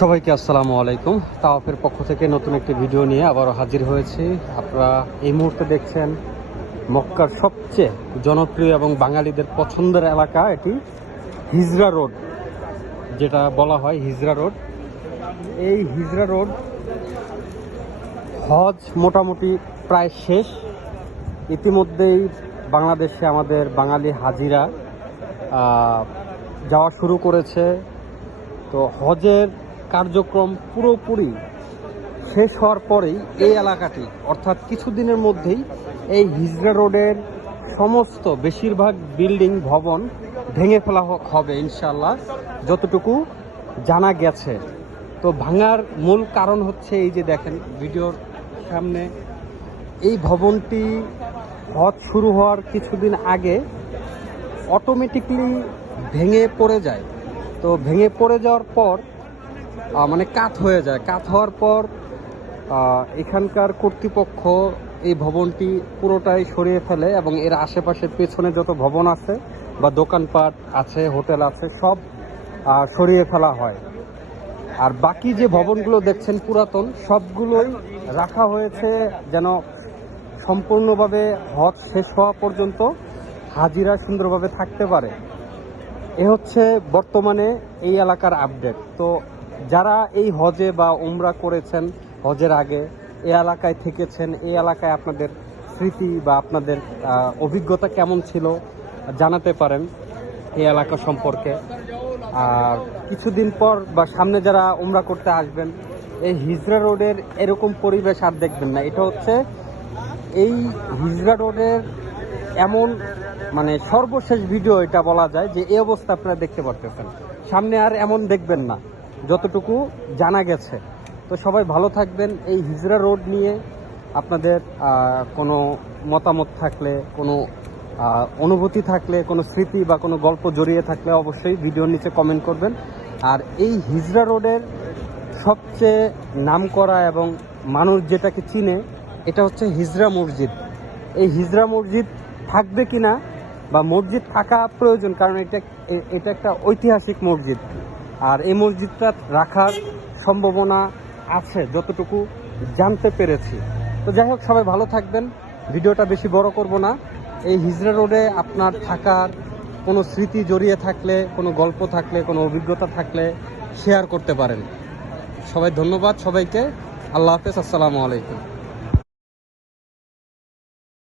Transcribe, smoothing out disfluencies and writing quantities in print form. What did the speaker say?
সবাইকে আসসালামু আলাইকুম। তাওয়াফের পক্ষ থেকে নতুন একটি ভিডিও নিয়ে আবারও হাজির হয়েছি। আপনারা এই মুহূর্তে দেখছেন মক্কার সবচেয়ে জনপ্রিয় এবং বাঙালিদের পছন্দের এলাকা, এটি হিজরা রোড, যেটা বলা হয় হিজরা রোড। এই হিজরা রোড হজ মোটামুটি প্রায় শেষ। ইতিমধ্যেই বাংলাদেশে আমাদের বাঙালি হাজিরা যাওয়া শুরু করেছে। তো হজের কার্যক্রম পুরোপুরি শেষ হওয়ার পরেই এই এলাকাটি, অর্থাৎ কিছুদিনের মধ্যেই এই হিজরা রোডের সমস্ত বেশিরভাগ বিল্ডিং ভবন ভেঙে ফেলা হবে ইনশাল্লাহ, যতটুকু জানা গেছে। তো ভাঙার মূল কারণ হচ্ছে এই যে দেখেন ভিডিওর সামনে, এই ভবনটি হজ শুরু হওয়ার কিছুদিন আগে অটোমেটিকলি ভেঙে পড়ে যায়। তো ভেঙে পড়ে যাওয়ার পর মানে কাত হয়ে যায়। কাত হওয়ার পর এখানকার কর্তৃপক্ষ এই ভবনটি পুরোটাই সরিয়ে ফেলে এবং এর আশেপাশের পেছনে যত ভবন আছে বা দোকানপাট আছে, হোটেল আছে, সব সরিয়ে ফেলা হয়। আর বাকি যে ভবনগুলো দেখছেন পুরাতন, সবগুলোই রাখা হয়েছে যেন সম্পূর্ণভাবে হজ শেষ হওয়া পর্যন্ত হাজিরা সুন্দরভাবে থাকতে পারে। এ হচ্ছে বর্তমানে এই এলাকার আপডেট। তো যারা এই হজে বা উমরা করেছেন হজের আগে, এই এলাকায় থেকেছেন, এই এলাকায় আপনাদের স্মৃতি বা আপনাদের অভিজ্ঞতা কেমন ছিল জানাতে পারেন এই এলাকা সম্পর্কে। আর কিছুদিন পর বা সামনে যারা উমরা করতে আসবেন, এই হিজরা রোডের এরকম পরিবেশ আর দেখবেন না। এটা হচ্ছে এই হিজরা রোডের এমন মানে সর্বশেষ ভিডিও এটা বলা যায়, যে এই অবস্থা আপনারা দেখতে পারতেছেন। সামনে আর এমন দেখবেন না যতটুকু জানা গেছে। তো সবাই ভালো থাকবেন। এই হিজরা রোড নিয়ে আপনাদের কোনো মতামত থাকলে, কোনো অনুভূতি থাকলে, কোনো স্মৃতি বা কোনো গল্প জড়িয়ে থাকলে অবশ্যই ভিডিওর নিচে কমেন্ট করবেন। আর এই হিজরা রোডের সবচেয়ে নামকরা এবং মানুষ যেটাকে চিনে, এটা হচ্ছে হিজরা মসজিদ। এই হিজরা মসজিদ থাকবে কিনা বা মসজিদ থাকা প্রয়োজন, কারণ এটা একটা ঐতিহাসিক মসজিদ। আর এই মসজিদটা রাখার সম্ভাবনা আছে যতটুকু জানতে পেরেছি। তো যাই হোক, সবাই ভালো থাকবেন। ভিডিওটা বেশি বড় করব না। এই হিজরা রোডে আপনার থাকার কোনো স্মৃতি জড়িয়ে থাকলে, কোনো গল্প থাকলে, কোনো অভিজ্ঞতা থাকলে শেয়ার করতে পারেন। সবাই ধন্যবাদ সবাইকে। আল্লাহ হাফেজ, আসসালামু আলাইকুম।